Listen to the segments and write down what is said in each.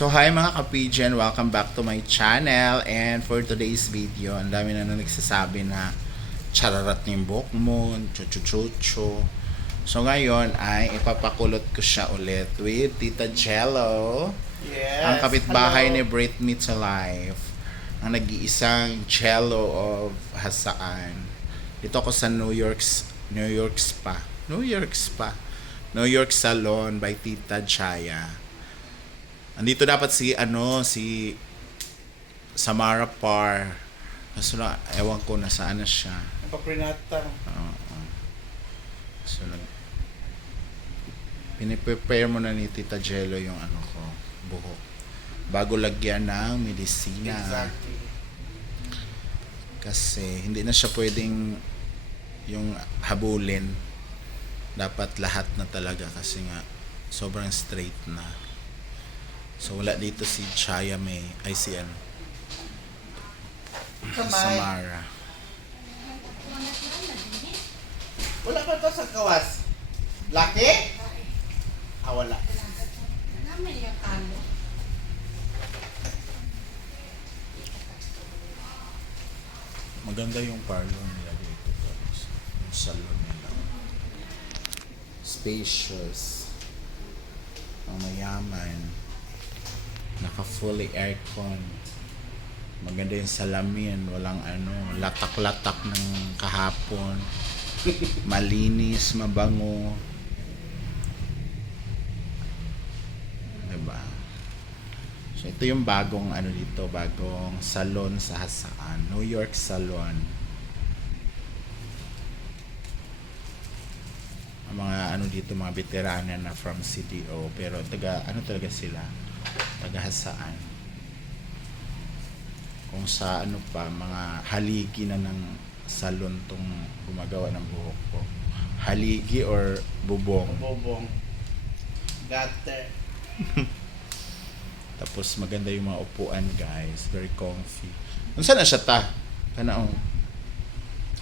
So hi mga ka-PGN, welcome back to my channel. And for today's video, ang dami na nagsasabi na chararat na yung buhok mo, chuchu-chuchu. So ngayon ay ipapakulot ko siya ulit with Tita Jello. Yes. Ang kapitbahay Hello. ni Brit Me to Life. Ang nag-iisang Jello of Hasaan. Dito ako sa New York Salon by Tita Jaya. Andito dapat si Samara Par. Kaso na, ewan ko nasaan na siya. Napaprinata. Oo. So, piniprepare mo na ni Tita Jello yung buhok. Bago lagyan ng medisina. Exactly. Kasi hindi na siya pwedeng yung habulin. Dapat lahat na talaga kasi nga sobrang straight na. So wala dito si Chaya May, ay si Samara. Wala pa to sa kawas. Laki? Ah, wala. Maganda yung parlor nila dito, guys. Yung salon nila. Spacious. Ang mayaman. Naka fully aircon. Maganda yung salamin. Walang latak-latak ng kahapon. Malinis, mabango. Diba? So ito yung bagong bagong salon sa Hasaan. New York Salon. Ang mga dito, mga veterana na from CDO. Pero talaga sila? Taga Hasaan. Kung sa mga haligi na ng salon tong gumagawa ng buhok ko. Haligi or bubong. Bobong. Gutter. Tapos maganda yung mga upuan, guys. Very comfy. Saan na siya ta? Kanaong.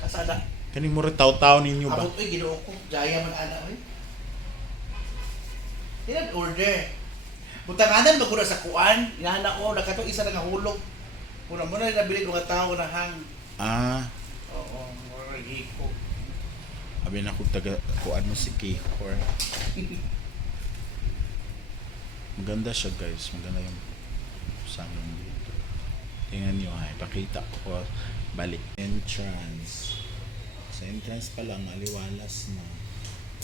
Kasada. Kaning mura taw-taw ninyo ba? Abot ginoo ko. Jaya man ana oy. Ilan order. Butanganan ba ko na sa kuan? Inana ko nakato isa na nga hulog. Muna nabili ko nga tao na hang. Ah, Oo, mura hiko. abi na kung kuan mo si Kihor. Maganda siya, guys. Maganda yung salon dito. Tingnan nyo, pakita ko. Balik. Entrance. Sa entrance pa lang, aliwalas na.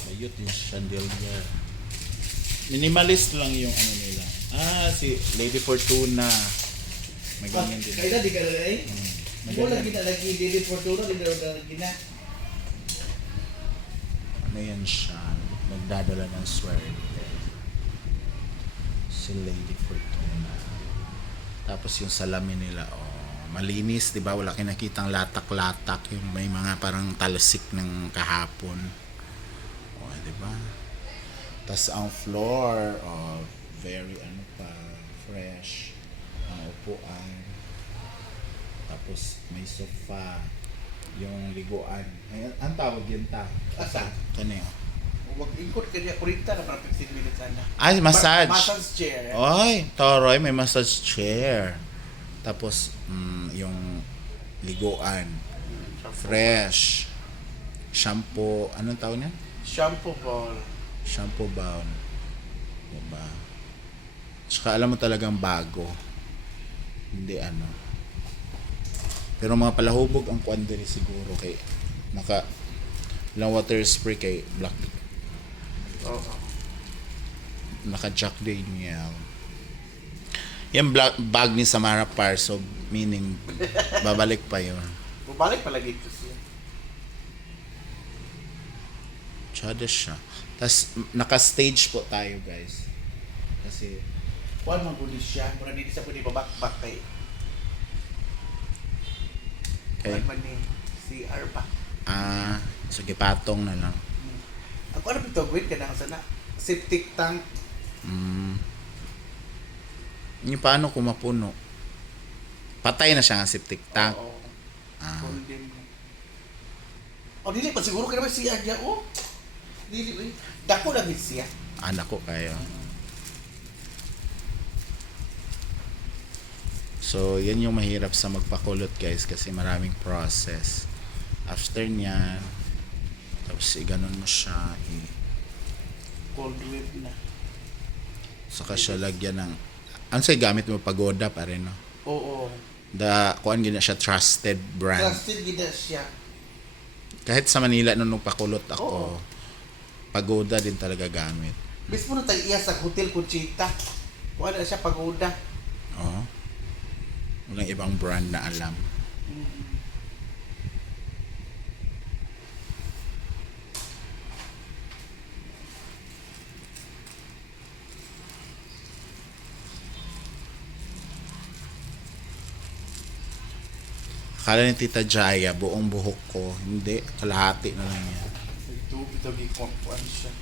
Bayot yung chandelier. Minimalist lang yung nila. Ah, si Lady Fortuna. May ganyan din. Kaya di ka na eh. May Mo ganyan. lagi na lagi dili Fortuna di na lagi na. Ano yan siya? Nagdadala ng sword. Si Lady Fortuna. Tapos yung salamin nila, malinis, di ba? Wala kayo nakitang latak-latak. Yung may mga parang talsik ng kahapon. Di ba? Tapos ang floor, very fresh. Ang upuan. Tapos may sofa. Yung liguan. Ay, ang tawag yun ta. Asa? Kanya yun. Wag ikot kaya kurita na para 15 minutes na. Ay, massage. Massage chair. Oy, toroy, may massage chair. Tapos, yung liguan. Fresh. Shampoo. Anong tawag niya? Shampoo ball. Shampoo bowl. Diba? Tsaka alam mo talagang bago. Hindi Pero mga palahubog ang kuwan din siguro kay lang water spray kay black. Oo. Naka Jack Daniel. Yung bag ni Samara Par, so meaning babalik pa yun. Bumalik palagi ito siya. Tsada siya. Tapos naka-stage po tayo, guys. Kasi Kuan man gud siya, mura dito sa pwede babakbak kay. Kuan man ni CR ba. so gipatong na lang. Ako ano bitaw gawin ka na sana septic tank. Yung paano kung mapuno? Patay na siya ng septic tank. Oo. Condemn. Dili pa siguro ka naman siya niya, Dili, Dako lang siya. Anak ko kayo. So, yan yung mahirap sa magpakulot guys kasi maraming process. After niyan, tapos iganon mo siya, Cold wave na. saka siya lagyan ng, ano sa'yo gamit mo, Pagoda pa rin, no? Oo. Kuan gina siya, trusted brand. Trusted gina siya. Kahit sa Manila nung pakulot ako, Oo. Pagoda din talaga gamit. Mismo na tayo iya sa Hotel Conchita. Wala na siya pagoda. Oo. Walang ibang brand na alam. Akala ni Tita Jaya, buong buhok ko. Hindi, kalahati na lang yan. Ito gikuan siya.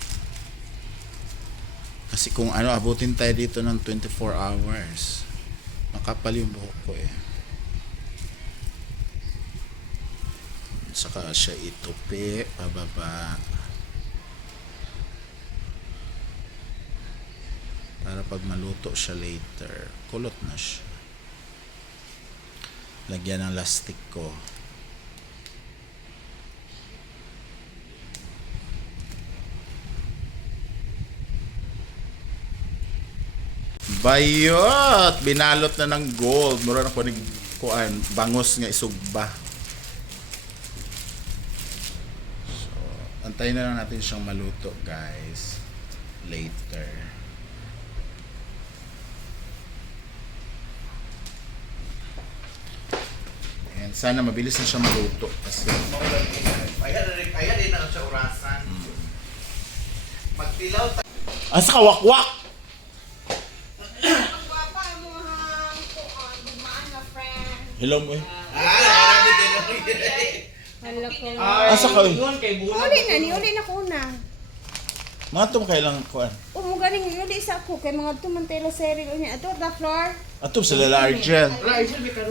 Kasi kung ano, abutin tayo dito ng 24 hours. Makapal yung buhok ko eh. Saka siya itupi, pababa. Para pag maluto siya later, kulot na siya. Lagyan ng lastik ko. Bayot! Binalot na ng gold. Mura na ko ni kuan, bangos nga isugba. So, antayin na lang natin siyang maluto, guys. Later. And sana mabilis na siya maluto kasi Ayan din na siya orasan. Magtilaw ta. asa ka wakwak! Ang gwapa mo hang kuan, dumaan na friend. Hello mo eh. Grabe din. Hala ko. Asa ka eh? Uli na ko na. Mga tum kailang kuan. Mo galing uli sa ako kay mga tumantelo seril niya. Ato the floor. Atum sa Lala Argel.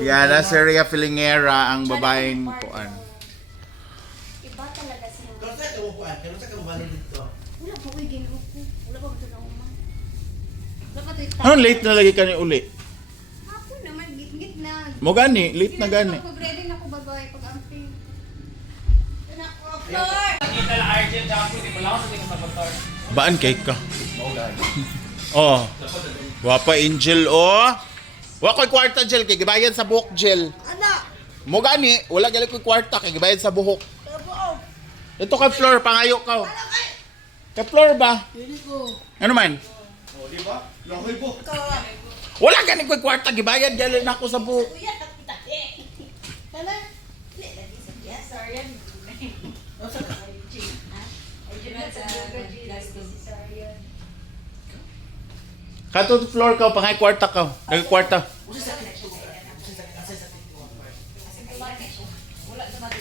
Yan na si Rhea Filingera ang babaeng kuan. Iba talaga sila. Kung saan ka bukuan? Kung saan ka bumalo dito? Wala pa ko'y ginuko. Wala pa ito na umang. Wala pa ito. Anong late na lagi ka ni uli? Hapon naman, git na. Mo gani, late na gani. Ready na ko babay pag-amping. Ito na ko, floor! Baan cake ka? Oh. Wapa Angel oh. Wa ko'y kwarta gel kay gibayad sa buhok gel. Ano? Mo gani, wala gali ko'y kwarta kay gibayad sa buhok. Tabo. Ito kay floor pangayo ka. Kay floor ba? Dili ko. Ano man? O, di ba? Lahoy po. Wala gani ko'y kwarta gibayad gali na ako sa buhok. Kuya, takita eh. Tala. Dili lagi sa yes, sorry yan. Kato floor ka pangay kwarta ka. Kay kwarta.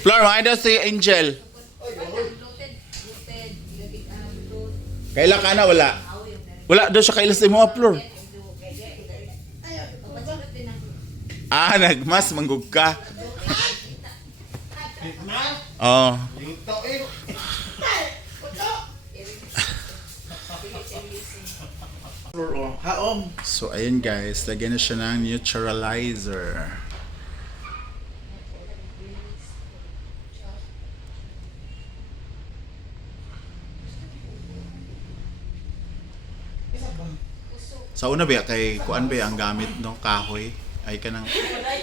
Floor, mga daw si Angel. Kaila ka na, wala. Wala daw siya kaila sa mga floor. Ah, nagmas, manggug ka. Oh. Haom. So, ayun guys, lagyan na siya ng neutralizer. Sa una ba kay kuan ba ang gamit no kahoy ay kanang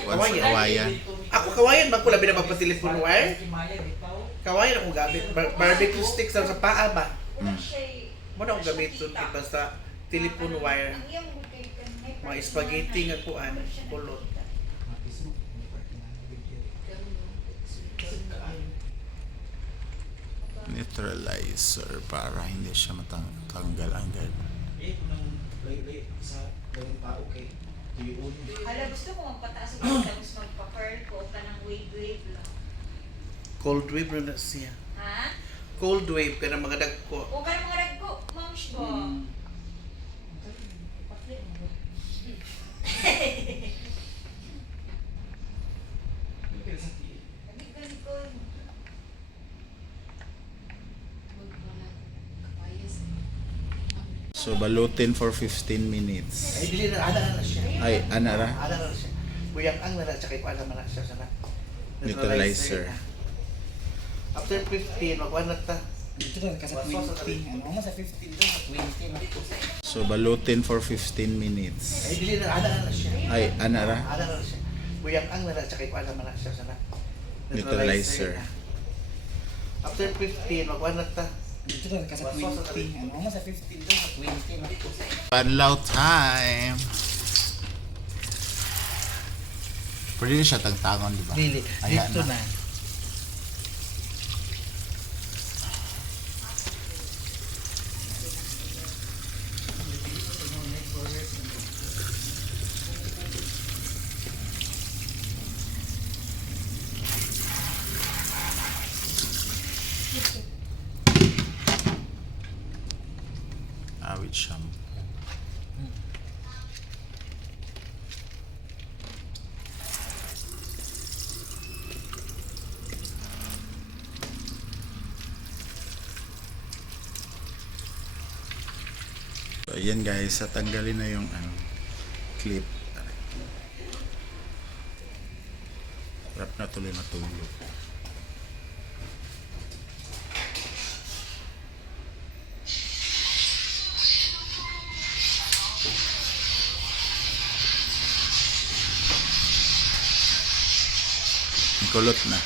kuan sa kawayan. Ako kawayan ba ko labi na magpa-telephone wire? Kawayan ako gamit. Barbecue stick sa paa ba? Mo na ako gamiton iba sa telephone wire. Mga spaghetti nga kuan, kulot. Neutralizer para hindi siya matanggal ang ganun. Hala, gusto ko magpataas ako tapos magpa-curl ko ka ng wave lang. Cold wave na siya. Ha? Cold wave ka ng mga dagko. O ka ng mga ragko, mams ko. So balutin for 15 minutes. Ay, dili na, ana na siya. Ay, ana ra. Ana na siya. Buyang ang nara, tsaka ikuha naman na siya sana. Neutralizer. After 15, magkuha na ta. Dito lang ka sa 20. Ano mo sa 15 doon sa 20 na. So balutin for 15 minutes. Ay, dili na, ana na siya. Ay, anara? Ana na siya. Buyang ang nara, tsaka ikuha naman na siya sana. Neutralizer. After 15, magkuha na ta. Dito lang ka sa 20. Ano mo sa 15 doon sa 20 na. Panlaw time! Pwede rin siya tagtangon, di ba? Dili, Ayan dito na. Awit shampoo. So, ayan guys, tatanggalin na yung clip. Harap na tuloy matulog. Kulot na.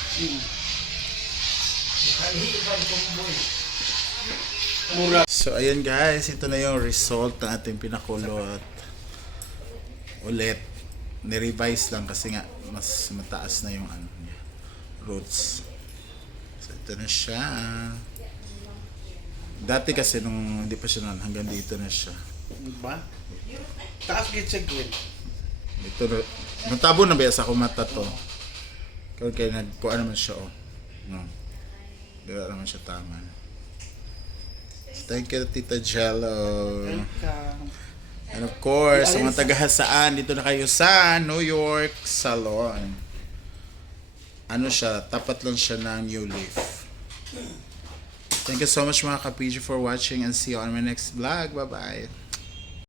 Mura. So ayan guys, ito na yung result ng ating pinakulot. Ulit, ni-revise lang kasi nga mas mataas na yung niya, roots. So ito na siya. Dati kasi nung hindi pa siya nun, hanggang dito na siya. Diba? Taas gid siya Gwen. Ito na, natabo na ba sa kumata to? Kaya nagkuha naman siya no. Dila naman siya tama. So, thank you Tita Jello. Welcome. And of course, sa mga taga-Hasaan, dito na kayo sa New York Salon. Ano siya, tapat lang siya ng New Leaf. Thank you so much mga ka-PG for watching and see you on my next vlog. Bye-bye.